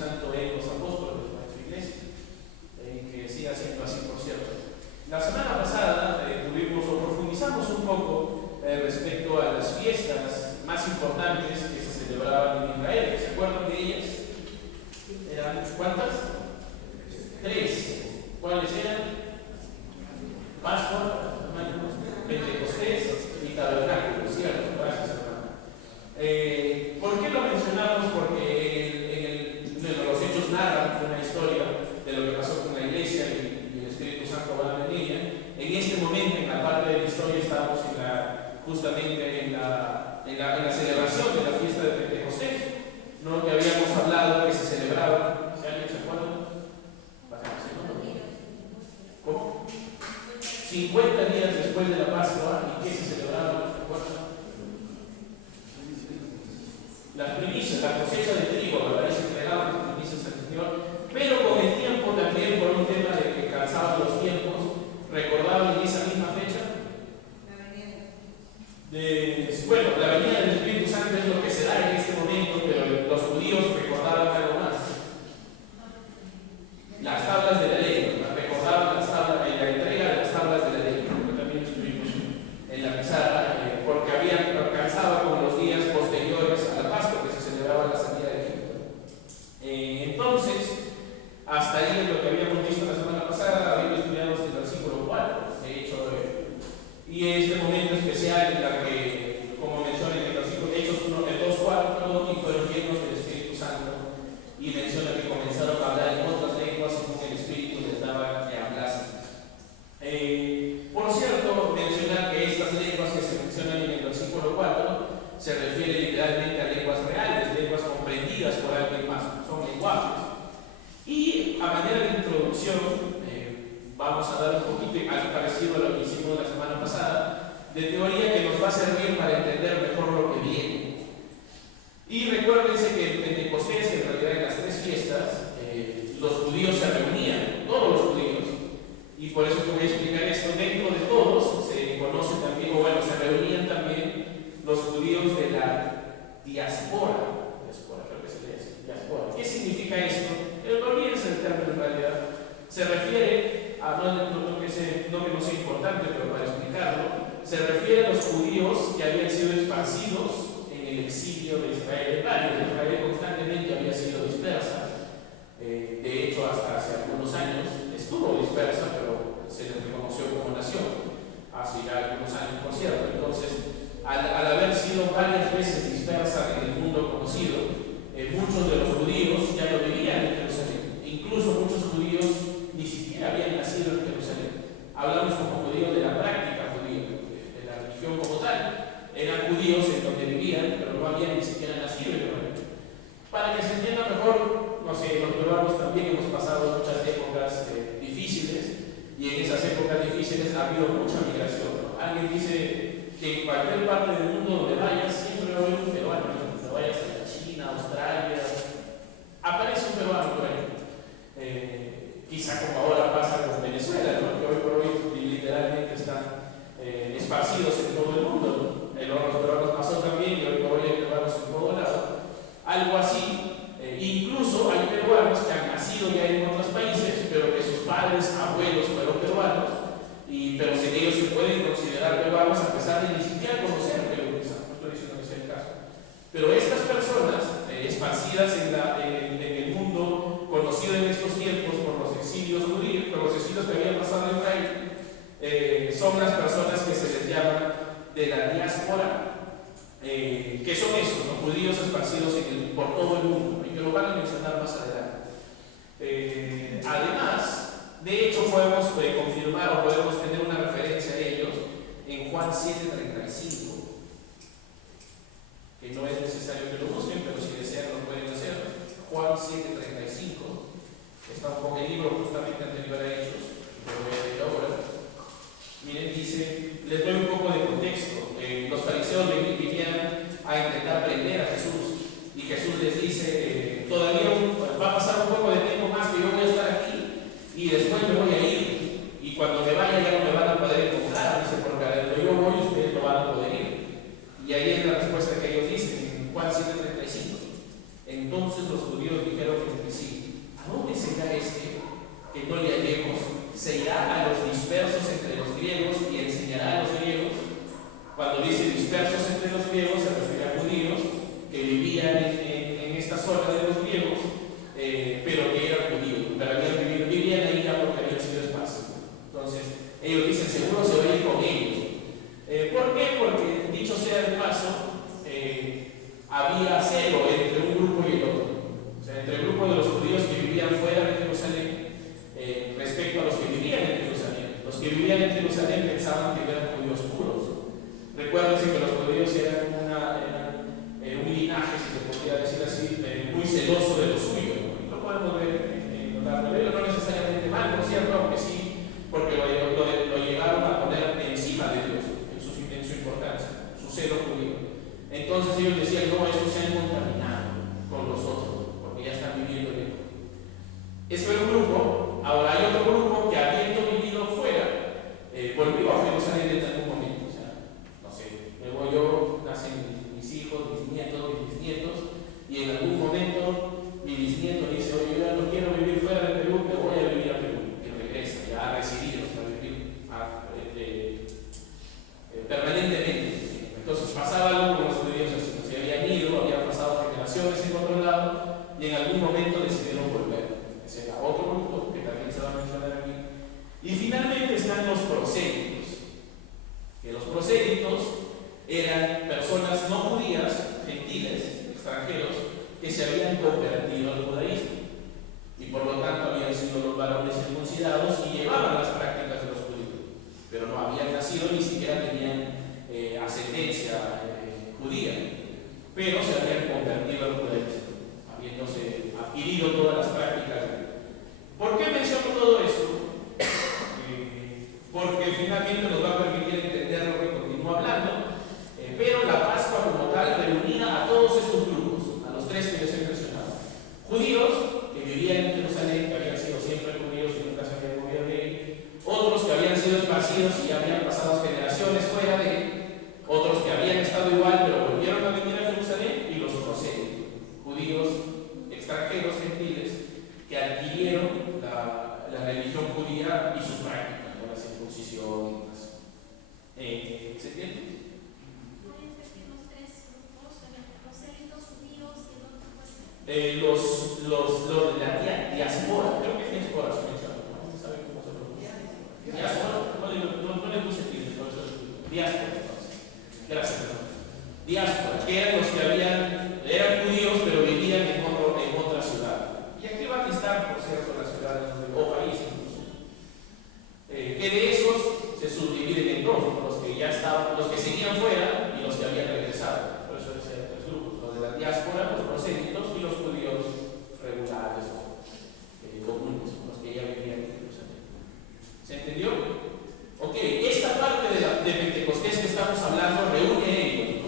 Santo en los apóstoles, en su iglesia, que siga siendo así, por cierto. La semana pasada profundizamos un poco respecto a las fiestas más importantes que se celebraban en Israel. ¿Se acuerdan de ellas? ¿Eran cuántas? 3. ¿Cuáles eran? Pascua, Pentecostés y Tabernáculo, ¿cierto? Gracias, hermano. ¿Por qué lo mencionamos? Porque los Hechos narran una historia de lo que pasó con la iglesia y el Espíritu Santo va a venir. En este momento, en la parte de la historia, estamos justamente en la celebración de la fiesta de Pentecostés, ¿no? Que habíamos hablado que se celebraba. ¿Si alguien se acuerda? ¿Cómo? 50 días después de la Pascua. ¿Y qué se celebraba? ¿Se acuerdan? Las primicias, la cosecha de trigo, ¿verdad? Se entregaban las primicias al Señor, pero con el tiempo también, por un tema de que cansaban los tiempos, recordaban en esa misma fecha la venida del Espíritu Santo es lo que se da en este momento, pero los judíos recordaban algo más. Las tablas de la ley, ¿no? Recordaban la entrega de las tablas de la ley, que también estuvimos en la pizarra, porque alcanzaba con los días posteriores a la Pascua, que se celebraba la salida de Egipto. Entonces, hasta ahí es lo que habíamos visto la semana pasada, habíamos estudiado desde el versículo 4, de hecho, y este momento especial en la que, como menciona en el versículo Hechos 2:4, y fueron llenos del Espíritu Santo, y menciona que comenzaron a hablar en otras lenguas según el Espíritu les daba que hablasen. Por cierto, mencionar que estas lenguas que se mencionan en el versículo 4 se refiere literalmente a lenguas reales, lenguas comprendidas por alguien más, son lenguajes. Y a manera de introducción, vamos a dar un poquito algo parecido a lo que hicimos la semana pasada, de teoría que nos va a servir para entender mejor lo que viene. Y recuérdense que en Pentecostés, que en realidad en las 3 fiestas, los judíos se reunían, todos los judíos, y por eso te voy a explicar esto. Dentro de todos se conoce también, o bueno, se reunían también los judíos de la diáspora, creo que se le dice, diáspora. ¿Qué significa esto? No olvídense el término en realidad. Se refiere a, no que no sea importante, pero para explicarlo, se refiere a los judíos que habían sido esparcidos en el exilio de Israel. Israel constantemente había sido dispersa. De hecho, hasta hace algunos años estuvo dispersa, pero se les reconoció como nación. Hace ya algunos años, por cierto. Entonces, al haber sido varias veces dispersa en el mundo conocido, muchos de los judíos ya no vivían en Jerusalén. Incluso muchos judíos ni siquiera habían nacido en Jerusalén. Hablamos como judíos de la práctica judía, de la religión como tal. Eran judíos en donde vivían, pero no habían ni siquiera nacido en Jerusalén. Para que se entienda mejor, no sé, los peruanos también hemos pasado muchas épocas difíciles, y en esas épocas difíciles ha habido mucha migración, ¿no? Alguien dice que en cualquier parte del mundo donde vayas, siempre va a haber un peruano, ¿no? Cuando vayas a China, Australia, aparece un peruano por ahí. Quizá como ahora pasa con Venezuela, ¿no? Que hoy por hoy literalmente están esparcidos en todo el mundo, ¿no? Los peruanos pasó también, y hoy por hoy hay peruanos en todo lado. Algo así. Incluso hay peruanos que han nacido ya en otros países, pero que sus padres, abuelos fueron peruanos, pero ellos se pueden considerar peruanos a pesar de ni siquiera conocer Perú. No estoy diciendo que sea el caso. Pero estas personas esparcidas en el mundo, conocido en estos tiempos por los exilios judíos, por los exilios que habían pasado en Israel, son las personas que se les llama de la diáspora. Que son esos, ¿no? Judíos esparcidos por todo el mundo, y que lo van a mencionar más adelante. Además, de hecho, podemos confirmar o podemos tener una referencia a ellos en Juan 7:35, que no es necesario que lo busquen, pero si desean lo pueden hacer. Juan 7:35 está un poco el libro justamente anterior a ellos, que lo voy a leer ahora. Miren, dice, les doy un poco de contexto. Los fariseos venían a intentar prender a Jesús, y Jesús les dice, todavía va a pasar un poco de tiempo más que yo voy a estar aquí, y después me voy a ir, y cuando me vaya ya no me van a poder encontrar, dice, porque a donde yo voy ustedes no van a poder ir. Y ahí es la respuesta que ellos dicen en Juan 7:35. Entonces los judíos dijeron entre que sigue. ¿A dónde se irá este que no le hallemos? Se irá a los dispersos entre los griegos y enseñará a los griegos. Cuando dice dispersos entre los griegos, se refiere a judíos que vivían en esta zona de los griegos, pero que eran judíos, pero vivían ahí ya porque habían sido espacios. Entonces, ellos dicen, seguro se va a ir con ellos. ¿Por qué? Porque, dicho sea de paso, había celo entre un grupo y el otro. O sea, entre el grupo de los judíos que vivían fuera de Jerusalén respecto a los que vivían en Jerusalén. Los que vivían en Jerusalén pensaban que eran judíos puros. Recuérdense que los judíos eran un linaje, si se podría decir así, muy celoso de lo suyo. Lo podemos ver en la Biblia, no necesariamente mal, por cierto, aunque sí, porque lo llegaron a poner encima de Dios, en su importancia, su celo judío. Entonces ellos decían, no, estos se han contaminado con los otros, porque ya están viviendo en él. Eso era un grupo. Ahora hay otro grupo que, habiendo vivido fuera, volvió a Jerusalén en algún momento. O sea, no sé, luego yo, nacen mis hijos, mis nietos, mis bisnietos, y en algún momento mi bisnieto dice, oye, yo ya no quiero vivir fuera de Perú, me voy a vivir a Perú, y regresa, ya ha residido para vivir permanentemente. Entonces pasaba algo con los judíos así, se habían ido, habían pasado generaciones en otro lado, y en algún momento decidieron volver. Ese era otro grupo que también se va a mencionar aquí. Y finalmente están los prosélitos. Que los prosélitos eran personas no judías, gentiles, extranjeros, que se habían convertido al judaísmo. Y por lo tanto habían sido los varones circuncidados y llevaban las prácticas de los judíos. Pero no habían nacido, ni siquiera tenían ascendencia judía. Pero se habían convertido al judaísmo, habiéndose adquirido todas las prácticas. ¿Por qué menciono todo esto? Porque finalmente nos va a permitir entender lo que continúo hablando, pero la Pascua como tal reunía a todos estos grupos, a los tres que les he mencionado. Judíos que vivían en Jerusalén, que habían sido siempre judíos y nunca se habían movido de ahí, otros que habían sido esparcidos y ya habían pasado generaciones fuera de él, otros que habían estado igual pero volvieron a venir a Jerusalén, y los prosélitos, judíos extranjeros, gentiles, que adquirieron la religión judía y sus prácticas, con la circuncisión y demás. ¿Se entiende? ¿Pueden decir los tres grupos, prosélitos, judíos y el otro los de la diáspora, creo que es diáspora, ¿no? ¿Usted sabe cómo se pronuncia? Diáspora, no le puse aquí, por eso diáspora, entonces. Gracias, ¿no? Diáspora, que eran los que eran judíos pero vivían en otra ciudad. Y aquí va a estar, por cierto, las ciudades o países incluso. Que de esos se subdividen en dos, los que seguían fuera y los que habían regresado. Por eso decía tres grupos, los de la diáspora, los prosélitos, y los judíos regulares o comunes, los que ya vivían en Jerusalén. ¿Se entendió? Ok, esta parte de Pentecostés que estamos hablando reúne a ellos.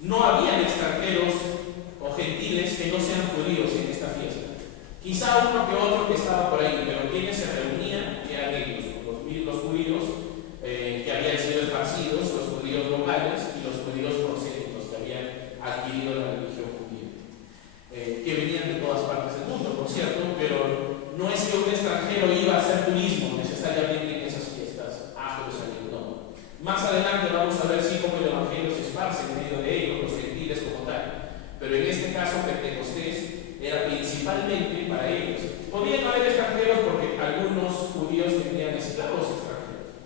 No habían extranjeros o gentiles que no sean judíos en esta fiesta. Quizá uno que otro que estaba por ahí, pero quienes se reunían eran ellos, los judíos que habían sido esparcidos, los judíos locales y los judíos prosélitos que habían adquirido la religión judía, que venían de todas partes del mundo, por cierto, pero no es que un extranjero iba a hacer turismo necesariamente en esas fiestas a Jerusalén, no. Más adelante vamos a ver cómo el evangelio se esparce en medio de ellos, los gentiles como tal, pero en este caso Pentecostés era principalmente para ellos. Podían haber extranjeros porque algunos judíos tenían esclavos extranjeros.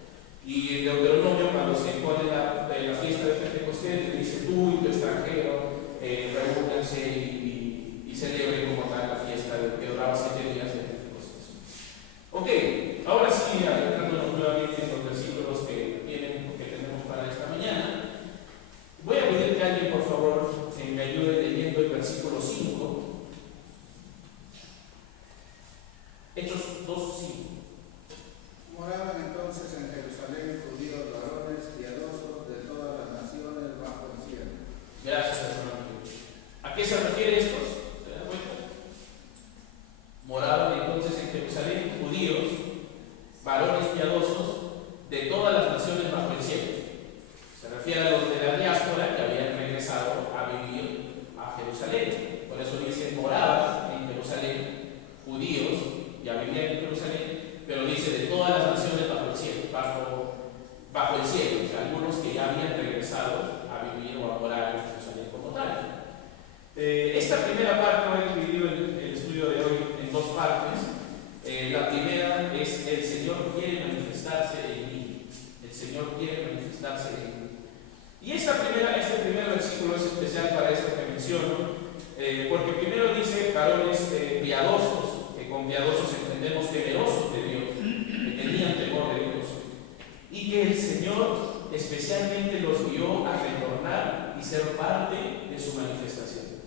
Y en Deuteronomio, cuando se pone la fiesta de Pentecostés, te dice tú y tu extranjero reúnanse y celebren como tal la fiesta que duraba 7 días de Pentecostés. Ok, ahora sí, adentrándonos nuevamente en los versículos que tenemos para esta mañana, voy a pedir que alguien, por favor, me ayude leyendo el versículo 5. Hechos 2:5. Moraban entonces en Jerusalén judíos varones piadosos de todas las naciones bajo el cielo. Gracias, hermano. ¿A qué se refiere esto? ¿Se dan cuenta? piadosos, que con piadosos entendemos temerosos de Dios, que tenían temor de Dios, y que el Señor especialmente los guió a retornar y ser parte de su manifestación.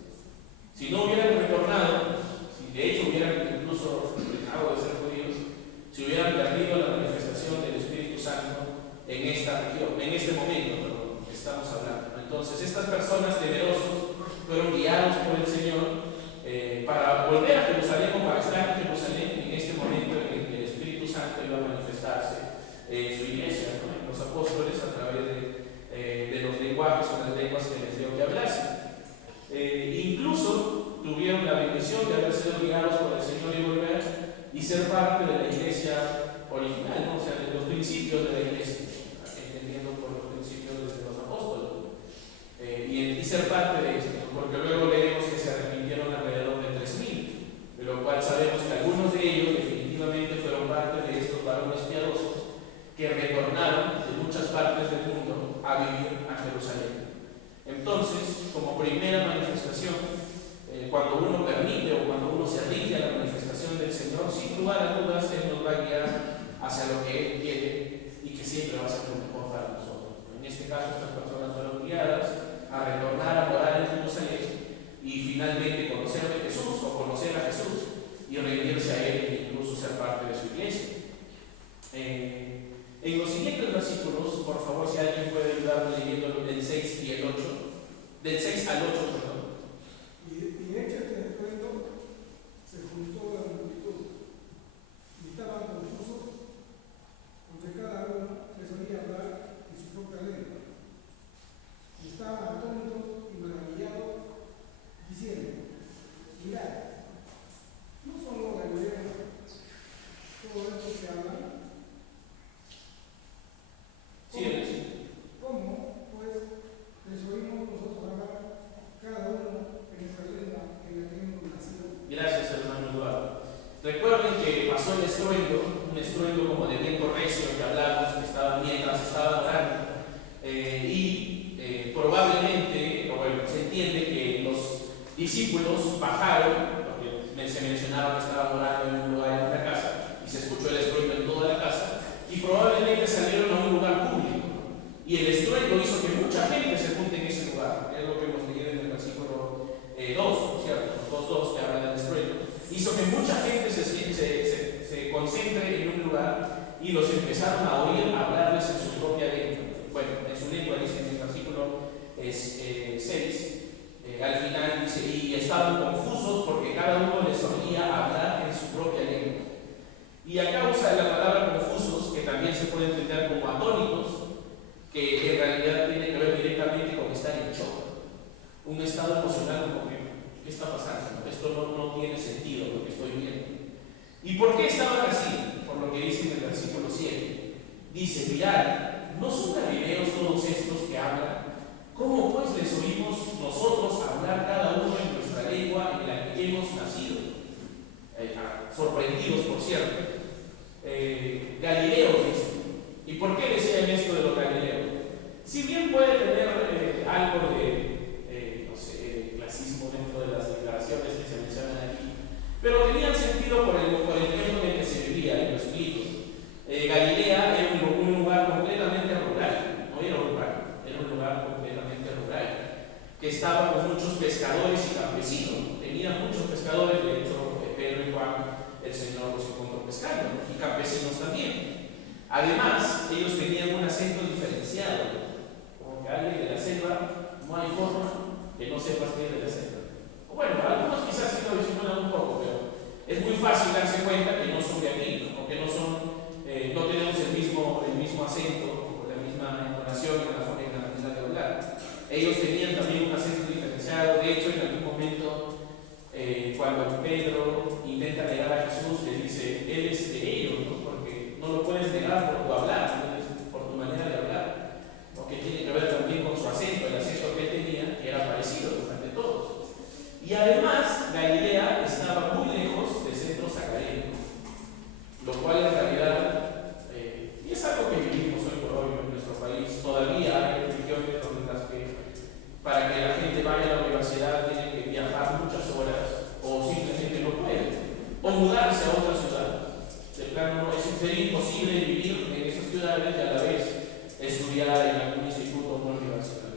Si no hubieran retornado, si de hecho hubieran incluso dejado de ser judíos, si hubieran perdido la manifestación del Espíritu Santo en esta región, en este momento, perdón, que estamos hablando. Entonces, estas personas temerosos fueron guiados por el Señor para volver a Jerusalén o para estar en Jerusalén en este momento en el que el Espíritu Santo iba a manifestarse en su iglesia, ¿no? En los apóstoles, a través de los lenguajes o las lenguas que les dio que hablasen. Incluso tuvieron la bendición de haber sido guiados por el Señor y volver y ser parte de la iglesia original, ¿no? O sea, de los principios de la iglesia, entendiendo por los principios de los apóstoles, y ser parte de esto, porque luego leemos que se arrepintieron alrededor de 3.000, de lo cual sabemos que algunos de ellos definitivamente fueron parte de estos varones piadosos que retornaron de muchas partes del mundo a vivir a Jerusalén. Entonces, como primera manifestación, cuando uno permite o cuando uno se rinde a la manifestación del Señor, sin lugar a dudas, Él nos va a guiar hacia lo que Él quiere y que siempre va a ser lo mejor para nosotros. En este caso, estas personas fueron guiadas a retornar a morar en Jerusalén y finalmente conocer a Jesús o conocer a Jesús y rendirse a Él e incluso ser parte de su iglesia. En los siguientes versículos, por favor, si alguien puede ayudarme leyendo del 6 y el 8, del 6 al 8, perdón. Y hecho este descuento, se juntó la multitud y estaban confusos porque cada uno les oía hablar en su propia lengua. Y estaban atónitos y maravillados, diciendo: mirad, ¿no son los galileos todos estos que hablan? ¿Cómo, pues, les oímos nosotros hablar cada uno en nuestra lengua en la que hemos nacido? Gracias, hermano Eduardo. Recuerden que pasó el estruendo, un estruendo como de viento recio que hablamos, que estaba mientras estaba orando, probablemente, o bueno, se entiende que los discípulos bajaron, porque se mencionaba que estaban orando en un lugar en una casa, y se escuchó el estruendo en toda la casa, y probablemente salieron a un lugar público. Y el estruendo hizo que mucha gente se junte en ese lugar. Es lo que hemos leído en el versículo 2, ¿cierto? 2.2 que habla del estruendo. Hizo que mucha gente se concentre en un lugar y los empezaron a oír hablarles en su propia lengua. Bueno, en su lengua dice en el versículo 6, al final dice, y estaban confusos porque cada uno les oía hablar en su propia lengua. Y acá usa la palabra confusos, que también se puede entender como atónitos, que en realidad tiene que ver directamente con estar en shock, un estado emocional como que, ¿qué está pasando? Esto no tiene sentido lo que estoy viendo. ¿Y por qué estaban así? Por lo que dice en el versículo 7. Dice, mirad, ¿no son galileos todos estos que hablan? ¿Cómo pues les oímos nosotros hablar cada uno en nuestra lengua en la que hemos nacido? Sorprendidos, por cierto. Galileos, dice. ¿Y por qué decían esto de los galileos? Si bien puede tener algo de, clasismo dentro de las declaraciones que se mencionan aquí, pero tenían sentido por el tiempo en el que se vivía, y lo explico. Galilea era un lugar completamente rural, no era urbano, era un lugar completamente rural, que estaba con muchos pescadores y campesinos. Tenían muchos pescadores, de hecho, Pedro y Juan, el Señor los encontró pescando, y campesinos también. Además, ellos tenían un acento diferenciado, como que alguien de la selva, no hay forma que no sepas que es de la selva. Bueno, algunos quizás sí lo disimulan un poco, pero es muy fácil darse cuenta que no son de aquí, o que no tenemos el mismo acento, o la misma entonación en la manera de hablar. Ellos tenían también un acento diferenciado. De hecho, en algún momento, cuando Pedro intenta negar a Jesús, le dice, Él es de ellos, ¿no? Porque no lo puedes negar por tu hablar, por tu manera de hablar, porque tiene que ver también con su acento, el acento que él tenía, que era parecido ante todos. Y además, Galilea estaba muy lejos de centros académicos, lo cual en realidad, y es algo que vivimos hoy por hoy en nuestro país, todavía hay religiones donde las que para que la gente vaya a la universidad tienen que viajar muchas horas o simplemente no pueden. seculares y a la vez estudiar en algún instituto o universidad.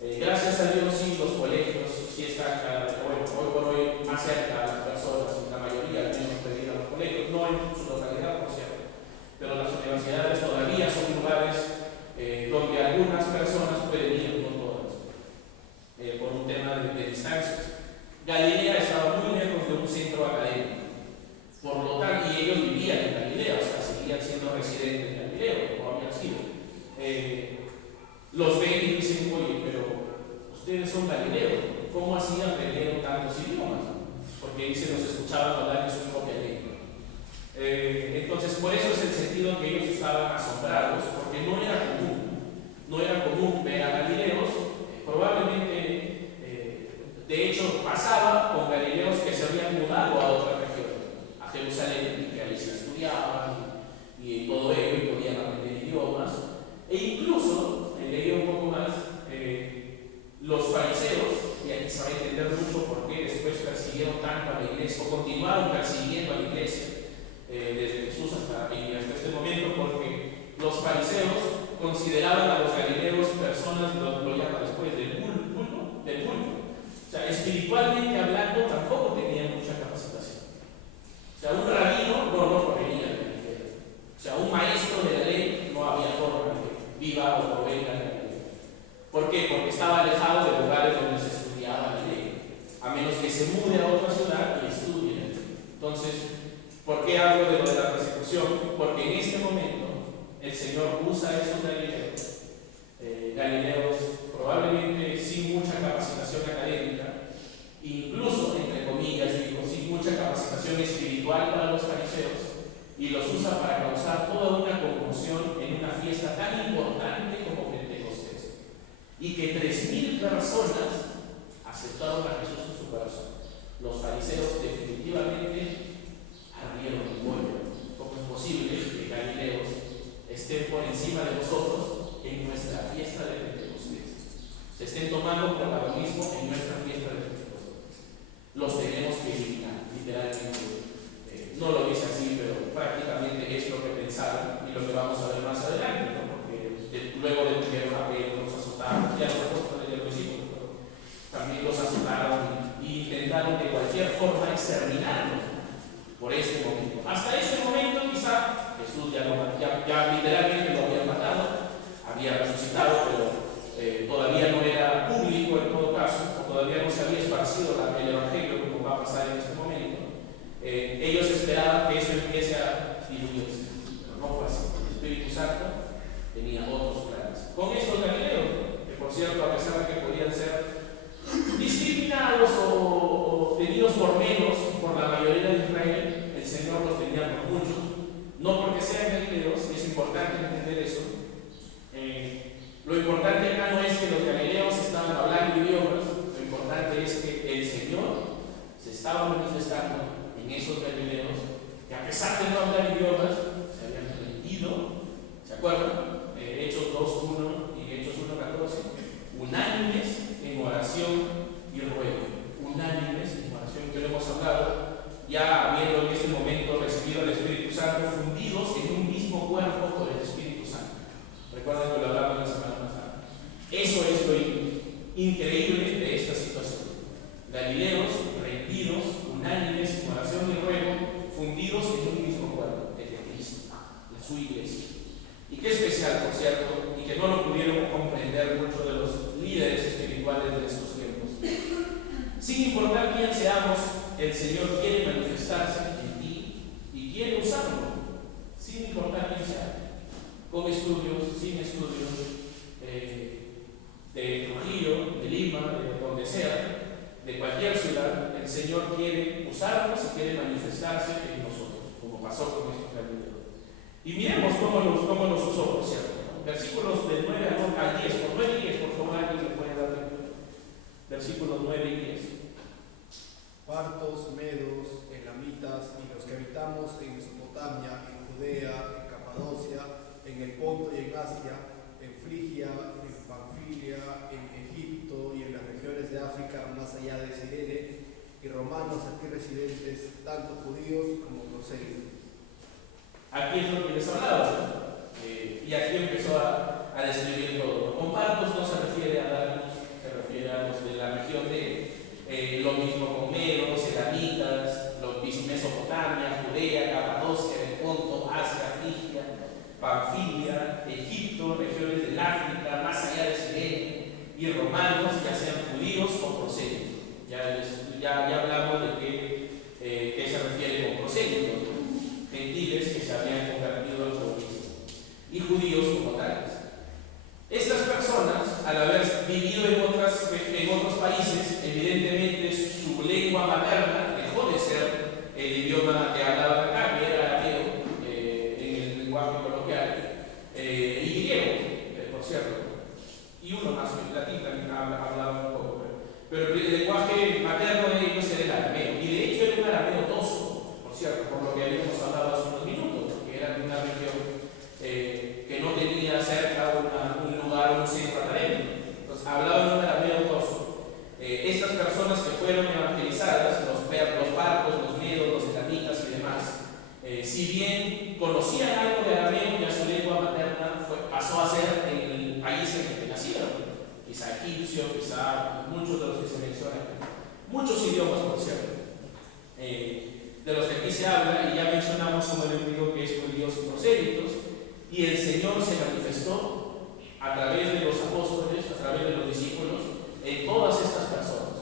Gracias a Dios, sí, los colegios sí están hoy por hoy más cerca a las personas, la mayoría al menos pedir a los colegios, no en su totalidad, por cierto, pero las universidades todavía son lugares donde algunas personas pueden ir, no todas, por un tema de distancias. Galilea estaba muy lejos de un centro académico, por lo tanto, y ellos vivían en Galilea, o sea, seguían siendo residentes de Galilea, como habían sido. Los ven y dicen, oye, pero ustedes son galileos, ¿cómo así aprendieron tantos idiomas? Porque dice, nos escuchaban hablar en su propia lengua. Entonces, por eso es el sentido en que ellos estaban asombrados, porque no era común ver a galileos, probablemente, de hecho, pasaba con galileos que se habían mudado a otra región, a Jerusalén, y que ahí se estudiaban y todo ello, y podían aprender idiomas, e incluso, leí un poco más, los fariseos, y aquí se va a entender mucho por qué después persiguieron tanto a la iglesia, o continuaron persiguiendo a la iglesia, desde Jesús hasta este momento, porque los fariseos consideraban a los galileos personas, lo llaman después, del culto. O sea, espiritualmente hablando, tampoco tenían mucha capacitación. O sea, un rabino no provenía de Galilea. O sea, un maestro de la ley no había forma de que viva o provenga de Galilea. ¿Por qué? Porque estaba alejado de lugares donde se estudiaba la ley, a menos que se mude a otra ciudad y estudie la ley. Entonces, ¿por qué hablo de lo de la persecución? Porque en este momento el Señor usa a esos galileos probablemente sin mucha capacitación académica, incluso, entre comillas, digo, sin mucha capacitación espiritual para los fariseos, y los usa para causar toda una conmoción en una fiesta tan importante como Pentecostés. Y que 3.000 personas aceptaron a Jesús en su corazón. Los fariseos definitivamente ardieron el pollo. ¿Cómo es posible que galileos estén por encima de nosotros en nuestra fiesta de Pentecostés? Se estén tomando protagonismo en nuestra fiesta de Pentecostés. Los tenemos que eliminar, literalmente. No lo dice así, pero prácticamente es lo que pensaron y lo que vamos a ver más adelante, ¿no? Porque luego de que a Pedro los azotaron, ya los apóstoles y los discípulos, pero también los azotaron y intentaron de cualquier forma exterminarlos por este momento. Hasta este momento quizá Jesús ya literalmente lo había matado, había resucitado, pero todavía no era público en todo caso, o todavía no se había esparcido el evangelio como va a pasar en este momento. Ellos esperaban que eso empiece a diluirse, pero no fue así. El Espíritu Santo tenía otros planes. Con estos galileos, que por cierto, a pesar de que podían ser discriminados o tenidos por menos por la mayoría de Israel, el Señor los tenía por muchos. No porque sean galileos, es importante entender eso. Lo importante acá no es que los galileos estaban hablando idiomas, lo importante es que el Señor se estaba manifestando en esos galileos, que a pesar de no hablar idiomas, se habían rendido, ¿se acuerdan? Hechos 2:1 y Hechos 1:14, unánimes en oración y ruego, unánimes en oración, que lo hemos hablado, ya habiendo en ese momento recibido el Espíritu Santo, fundidos en un mismo cuerpo por el Espíritu Santo. Recuerdan que lo hablamos la semana pasada. Eso es lo increíble de esta situación. Galileos rendidos, unánimes en oración y ruego, fundidos en un mismo cuerpo, el de Cristo, en su iglesia. Y qué especial, por cierto, y que no lo pudieron comprender muchos de los líderes espirituales de estos tiempos. Sin importar quién seamos, el Señor quiere manifestarse en ti y quiere usarlo, sin importar quién sea, con estudios, sin estudios, de Trujillo, de Lima, de donde sea, de cualquier ciudad. El Señor quiere usarnos y quiere manifestarse en nosotros, como pasó con estos galileos. Y miremos cómo los usó, por cierto, ¿no? Versículos del 9 al 10, por 9 y 10, por favor, alguien me puede dar lectura. Versículos 9 y 10. Partos, medos, elamitas y los que habitamos en Mesopotamia, en Judea, en Capadocia, en el Ponto y en Asia, en Frigia, en Panfilia, en Egipto y en las regiones de África más allá de Cirene, y romanos aquí residentes, tanto judíos como prosélitos. Aquí es lo que les hablaba. Y aquí empezó a describir todo. Con partos no se refiere a darnos, se refiere a los de la región de lo mismo con Medos, Elamitas, Mesopotamia, Judea, Capadocia, el Ponto, Asia, Frigia, Panfilia, Egipto, regiones del África, más allá de Sirene, y romanos, ya sean judíos o prosélitos. Ya hablamos de qué se refiere con prosélitos, gentiles que se habían convertido al judaísmo, y judíos como tales. Estas personas, al haber vivido en otros países, evidentemente su lengua materna dejó de ser el idioma que hablaban acá, que era arameo, en el lenguaje coloquial, y griego, por cierto, y uno más, el latín también hablaba un poco, pero el lenguaje materno de ellos era el arameo, y de hecho era un arameo toso, por cierto, por lo que habíamos hablado hace unos minutos, porque era de una región que no tenía cerca un lugar, un centro académico. Entonces hablaban un arameo toso. Estas personas que fueron evangelizadas, los parcos, los medos, los elamitas y demás, si bien conocían algo de arameo, ya su lengua materna pasó a ser en el país en el que nacieron, quizá egipcio, quizá muchos de los que se mencionan, muchos idiomas, por cierto, de los que aquí se habla, y ya mencionamos, como les digo, que es judíos y prosélitos, y el Señor se manifestó a través de los apóstoles, a través de los discípulos, en todas estas personas.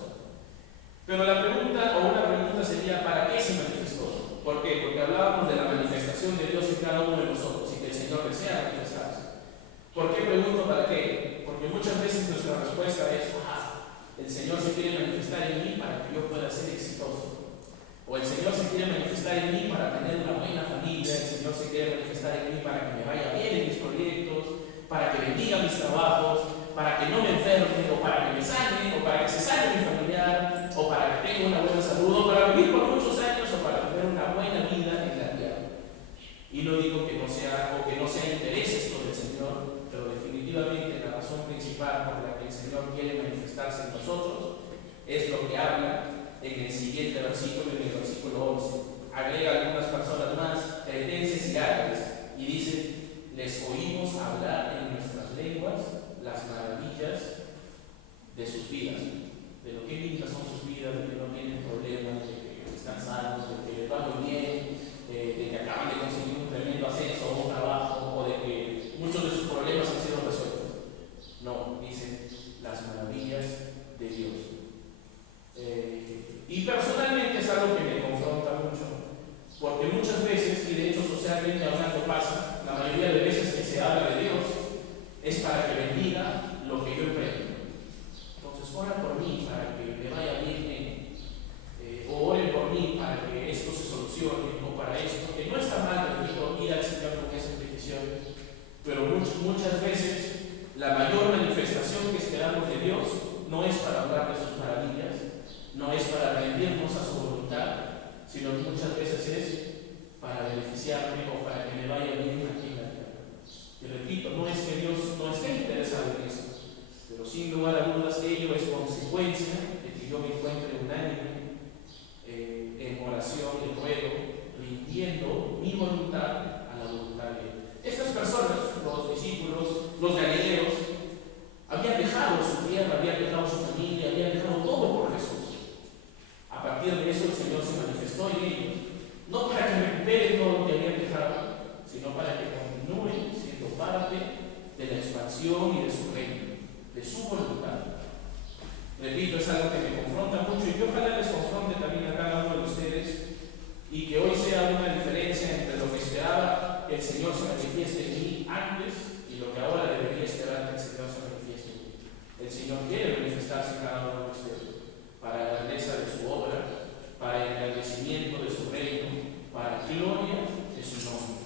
Pero una pregunta sería, ¿para qué se manifestó? ¿Por qué? Porque hablábamos de la manifestación de Dios en cada uno de nosotros y que el Señor desea manifestarse. ¿Por qué pregunto para qué? Porque muchas veces nuestra respuesta es, el Señor se quiere manifestar en mí para que yo pueda ser exitoso. O el Señor se quiere manifestar en mí para tener una buena familia, el Señor se quiere manifestar en mí para que me vaya bien en mis proyectos, para que bendiga mis trabajos, para que no me enferme, o para que me sane, o para que se sane mi familiar, o para que tenga una buena salud, o para vivir por muchos años, o para tener una buena vida en la tierra. Y no digo que no sea interés esto del Señor, pero definitivamente la razón principal por la que el Señor quiere manifestarse en nosotros es lo que habla en el siguiente versículo, en el versículo 11. Agrega algunas personas más, cretenses y árabes, y dice, les oímos hablar en nuestras lenguas las maravillas de sus vidas, de lo que lindas son sus vidas, de que no tienen problemas, de que están sanos, de que les va muy bien, de que acaban de conseguir un tremendo ascenso o un trabajo, o de que muchos de sus problemas han sido resueltos. No, dicen las maravillas de Dios. Y personalmente es algo que me confronta mucho, porque muchas veces, y de hecho socialmente hablando pasa, la mayoría de veces que se habla de Dios es para que bendiga lo que yo emprendo. Entonces ora por mí para que me vaya bien, o oren por mí para que esto se solucione, o para esto, que no está mal, repito, ir al Señor con esa petición, pero muchas veces la mayor manifestación que esperamos de Dios no es para hablar de sus maravillas, no es para rendirnos a su voluntad, sino que muchas veces es para beneficiarme o para que me vaya bien aquí en la tierra. Y repito, no es que Dios no esté interesado en eso, pero sin lugar a dudas ello es consecuencia de que yo me encuentre unánime en oración y ruego, rindiendo mi voluntad a la voluntad de Él. Estas personas, los discípulos, los galileos, habían dejado su tierra, habían dejado su familia, habían dejado todo por Jesús. A partir de eso el Señor se manifestó en ellos, no para que recuperen todo lo que habían dejado, sino para que continúen siendo parte de la expansión y de su reino, de su voluntad. Repito, es algo que me confronta mucho y que ojalá les confronte también a cada uno de ustedes, y que hoy sea una diferencia entre lo que esperaba que el Señor se manifieste en mí antes y lo que ahora debería esperar que el Señor se manifieste en mí. El Señor quiere manifestarse en cada uno de ustedes para la grandeza de su obra, para el engrandecimiento de su reino, para la gloria de su nombre.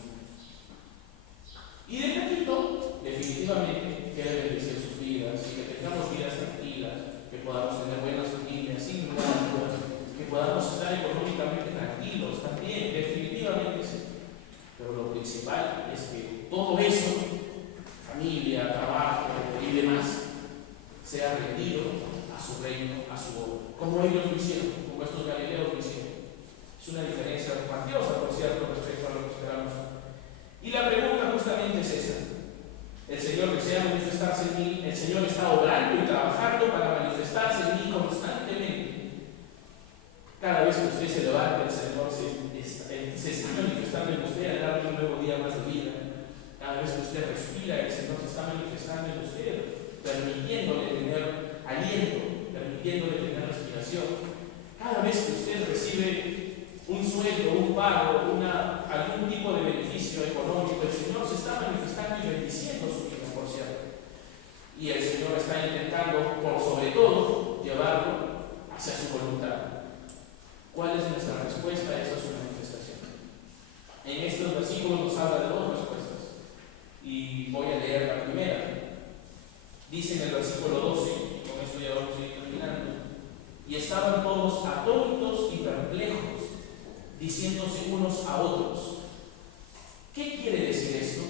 Y de repito, definitivamente quiere bendecir sus vidas y que tengamos vidas tranquilas, que podamos tener buenas familias, sin lugar a dudas, que podamos estar económicamente tranquilos también, definitivamente sí. Pero lo principal es que todo eso, familia, trabajo y demás, sea rendido a su reino, a su obra, como ellos lo hicieron, como estos galileos lo hicieron. Es una diferencia cuantiosa, por cierto, respecto a lo que esperamos. Y la pregunta justamente es esa: el Señor desea manifestarse en mí, el Señor está obrando y trabajando para manifestarse en mí constantemente. Cada vez que usted se levanta, el Señor se está manifestando en usted al darle un nuevo día más de vida. Cada vez que usted respira, el Señor se está manifestando en usted, permitiéndole tener aliento, permitiéndole tener respiración. Cada vez que usted recibe un sueldo, un pago, algún tipo de beneficio económico, el Señor se está manifestando y bendiciendo su vida, por cierto. Y el Señor está intentando, por sobre todo, llevarlo hacia su voluntad. ¿Cuál es nuestra respuesta a esa su manifestación? En estos versículos nos habla de dos respuestas. Y voy a leer la primera. Dice en el versículo 12, y con esto ya vamos a ir terminando: y estaban todos atónitos y perplejos, diciéndose unos a otros. ¿Qué quiere decir esto?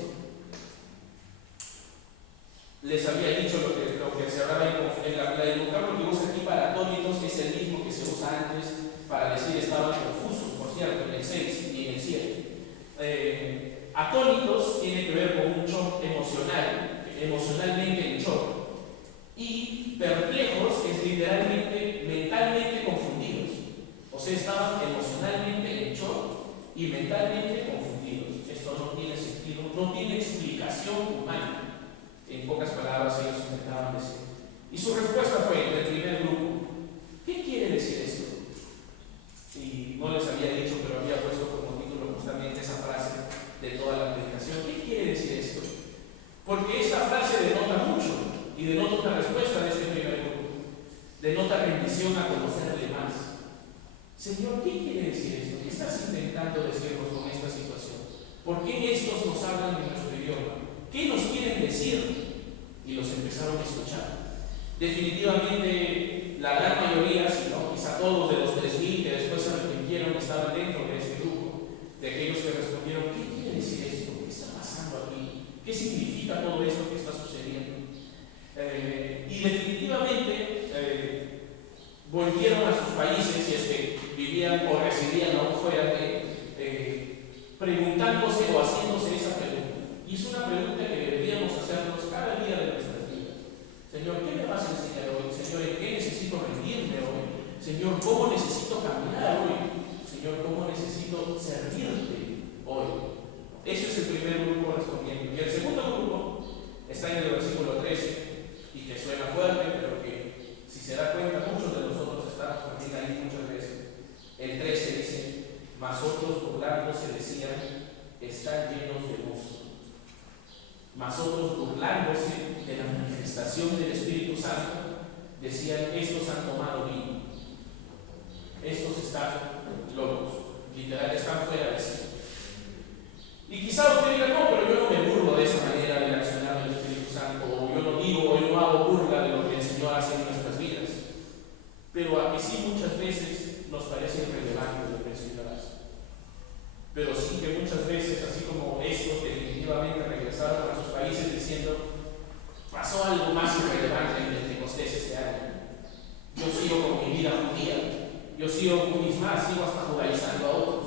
Les había dicho lo que se hablaba el vocablo que usa aquí para atónitos es el mismo que se usa antes para decir estaban confusos, por cierto, en el 6 y en el 7. Atónitos tiene que ver con un shock emocional, emocionalmente en shock. Y perplejos es literalmente mentalmente confundidos. O sea, estaban emocionalmente en shock y mentalmente confundidos. Esto no tiene sentido, no tiene explicación humana. En pocas palabras ellos intentaban decir. Y su respuesta fue del primer grupo: ¿qué quiere decir esto? Y no les había dicho, pero había puesto como título justamente esa frase de toda la predicación. ¿Qué quiere decir esto? Porque esta frase denota mucho y denota una respuesta de este primer grupo. Denota rendición a conocerle más. Señor, ¿qué quiere decir esto? ¿Qué estás intentando decirnos con esta situación? ¿Por qué estos nos hablan en nuestro idioma? ¿Qué nos quieren decir? Y los empezaron a escuchar. Definitivamente, la gran mayoría, si no, quizá todos de los 3.000 que después se arrepintieron estaban dentro de este grupo, de aquellos que respondieron: ¿qué quiere decir esto? ¿Qué está pasando aquí? ¿Qué significa todo esto que está sucediendo? Y definitivamente volvieron a sus países, si es que vivían o residían aún fuera preguntándose o haciéndose esa pregunta. Y es una pregunta que deberíamos hacernos cada día de nuestras vidas. Señor, ¿qué me vas a enseñar hoy? Señor, ¿en qué necesito rendirme hoy? Señor, ¿cómo necesito cambiar hoy? Señor, ¿cómo necesito servirte hoy? Ese es el primer grupo respondiendo. Y el segundo grupo está en el versículo 13, y que suena fuerte, pero que, si se da cuenta, muchos de nosotros estamos también ahí muchas veces. El 13 dice: mas otros burlándose decían: están llenos de gusto. Mas otros, burlándose de la manifestación del Espíritu Santo, decían: estos han tomado vino. Estos están locos. Literal, están fuera de sí. Y quizá usted diga: no, pero yo no me burlo de esa manera del accionar del Espíritu Santo, o yo no digo, o yo no hago burla de lo que el Señor hace en nuestras vidas. Pero a que sí muchas veces nos parece irrelevante lo que el Señor hace. Pero sí que muchas veces, así como estos definitivamente regresaron a sus países diciendo: pasó algo más irrelevante en Pentecostés este año. Yo sigo con mi vida judía, yo sigo con mis más, sigo hasta judaizando a otros.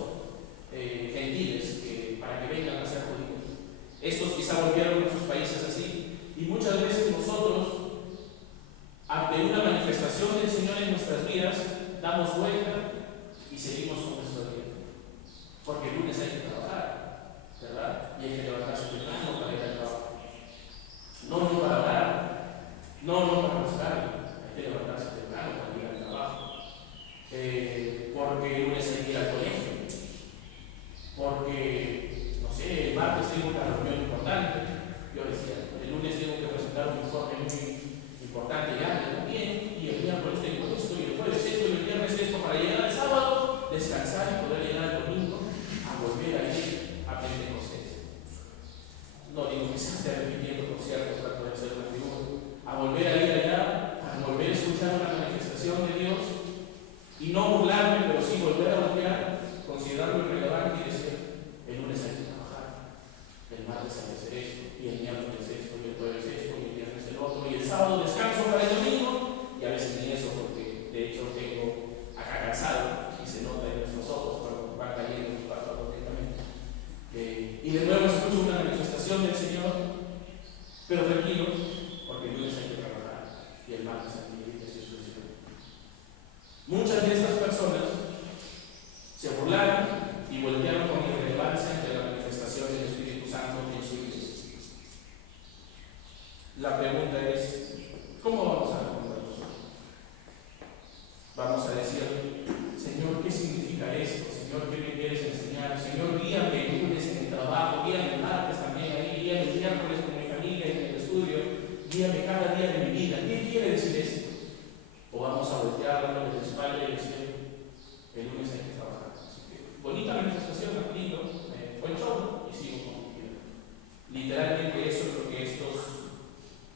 y voltearon con irrelevancia ante la manifestación del Espíritu Santo en su iglesia. La pregunta es, ¿cómo vamos a responder nosotros? Vamos a decir, Señor, ¿qué significa esto? Señor, ¿qué me quieres enseñar? Señor, guíame el lunes en el trabajo, guíame el martes también ahí, guíame el miércoles con mi familia en el estudio, guíame cada día de mi vida. ¿Qué quiere decir esto? O vamos a voltear, darle la espalda y decir, el lunes hay que trabajar. Así que, bonita manifestación, lindo, buen show, y sigo como quiero. Literalmente eso es lo que estos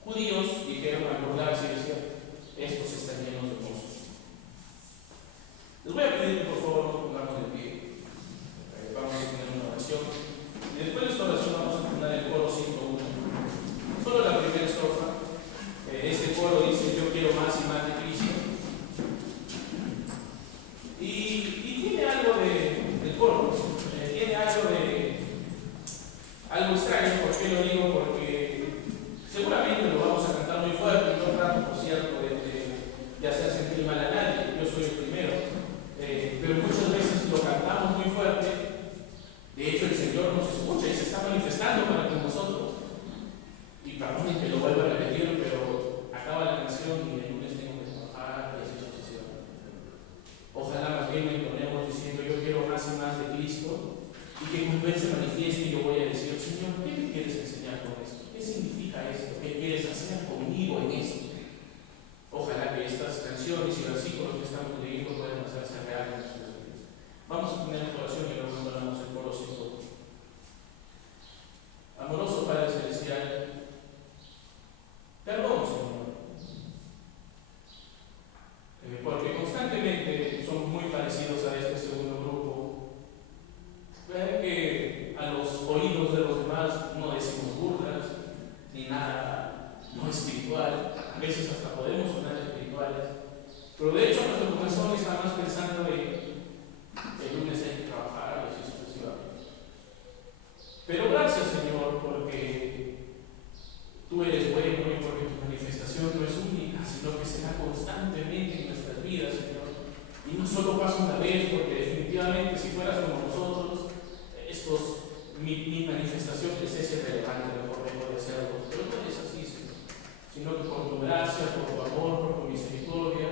judíos dijeron al burlarse y decían, estos están llenos de mozos. Les voy a pedir que por favor nos pongamos de pie. Vamos a tener una oración. Y después de esta oración vamos a terminar el coro 101. Solo la primera estrofa. Este coro dice, yo quiero más y más de Cristo. Y tiene algo del coro. Tiene algo extraño. ¿Por qué lo digo? Porque seguramente lo vamos a cantar muy fuerte. No trato, por cierto, de hacer sentir mal a nadie. Yo soy el primero. Pero muchas veces lo cantamos muy fuerte. De hecho, el Señor nos escucha y se está manifestando para con nosotros. Y perdonen que lo vuelva a repetir, pero acaba la canción y el lunes tengo que trabajar y así sucesivamente. Ojalá más bien me entonemos diciendo, yo quiero más y más de Cristo, y que cuando Él se manifieste yo voy a decir, Señor, ¿qué me quieres enseñar con esto? ¿Qué significa esto? ¿Qué quieres hacer conmigo en esto? Ojalá que estas canciones y versículos que estamos leyendo puedan hacerse reales en nuestras vidas. Vamos a tener esta oración y luego entonamos el coro 101. Amoroso Padre Celestial, perdón, Señor, porque constantemente somos muy parecidos a este segundo grupo. Ven que a los oídos de los demás no decimos burlas ni nada no espiritual. A veces hasta podemos sonar espirituales, pero de hecho nuestro corazón está más pensando en el lunes hay que trabajar y así sucesivamente. Pero gracias, Señor, porque tú eres bueno y porque tu manifestación no es única, sino que será constantemente en nuestras vidas, Señor. Y no solo pasa una vez, porque definitivamente si fueras como nosotros, mi manifestación es ese relevante, mejor dejo de hacerlo. Pero no es así, Señor, sino que por tu gracia, por tu amor, por tu misericordia,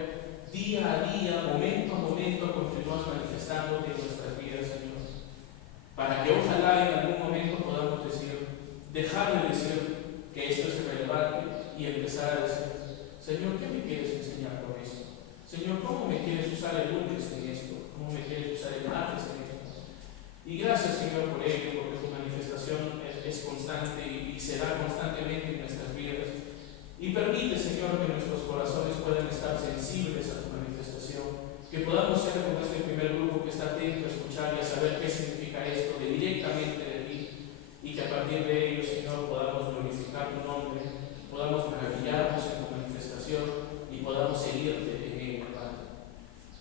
día a día, momento a momento, continúas manifestándote en nuestras vidas, Señor. Para que ojalá en algún momento podamos decir, dejar de decir que esto es irrelevante y empezar a decir, Señor, ¿qué me quieres enseñar con esto? Señor, ¿cómo me quieres usar el lunes en esto? ¿Cómo me quieres usar el martes en esto? Y gracias, Señor, por ello, porque tu manifestación es constante y será constantemente en nuestras vidas. Y permite, Señor, que nuestros corazones puedan estar sensibles a tu manifestación, que podamos ser como este primer grupo que está atento a escuchar y a saber qué significa esto directamente de ti, y que a partir de ello, Señor, podamos glorificar tu nombre, podamos maravillarnos en tu manifestación y podamos seguirte en ello, Padre.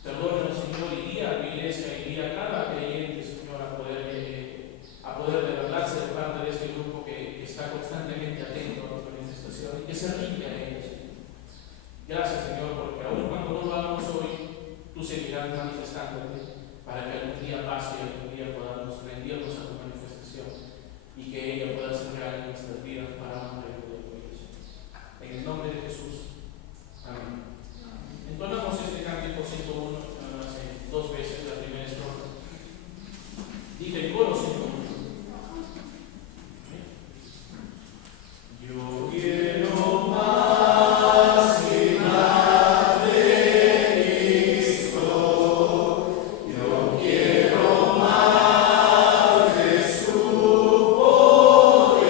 Perdónanos, Señor, y guía a tu iglesia y guía a cada creyente, Señor, a poder de verdad ser parte de este grupo que está constantemente atento a tu manifestación y que se rinde a ellos. Gracias, Señor, porque aún cuando no lo hagamos hoy, tú seguirás manifestándote para que algún día pase y algún día podamos rendirnos a tu manifestación y que ella pueda ser real en nuestras vidas para honrar y poder de Dios. En el nombre de Jesús. Amén. Entonamos este cántico 101, nada más dos veces la primera estrofa. Dice el coro 101. Yo quiero más y más de Cristo, yo quiero más de su poder,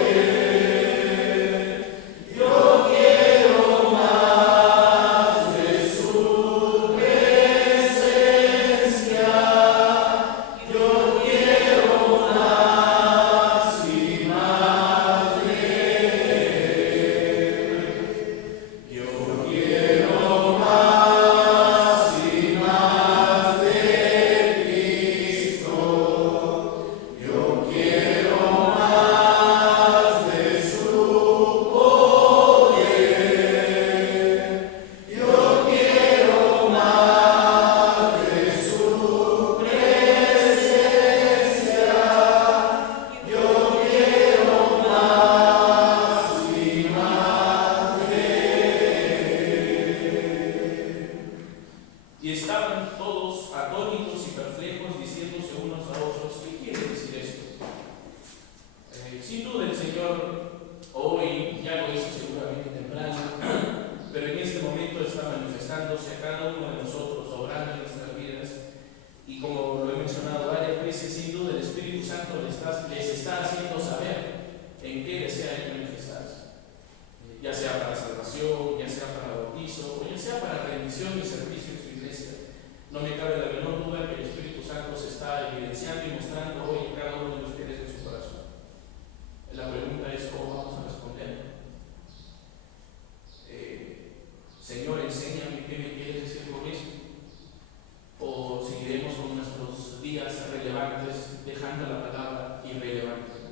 yo quiero más de su presencia, yo quiero Santo les está haciendo saber en qué desea Él manifestarse. Ya sea para salvación, ya sea para bautizo, o ya sea para rendición y servicio en su iglesia. No me cabe la menor duda que el Espíritu Santo se está evidenciando y mostrando hoy en cada uno de ustedes en su corazón. La pregunta es cómo vamos a responder. Señor, enséñame qué me quieres decir con esto. O seguiremos con nuestros días relevantes, dejando la palabra irrelevante.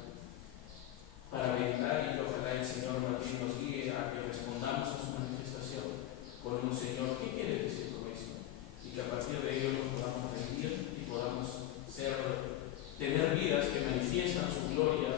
Para meditar y que ojalá el Señor Martín nos guíe a que respondamos a su manifestación con un Señor, ¿qué quiere decir con esto? Y que a partir de ello nos podamos rendir y podamos tener vidas que manifiestan su gloria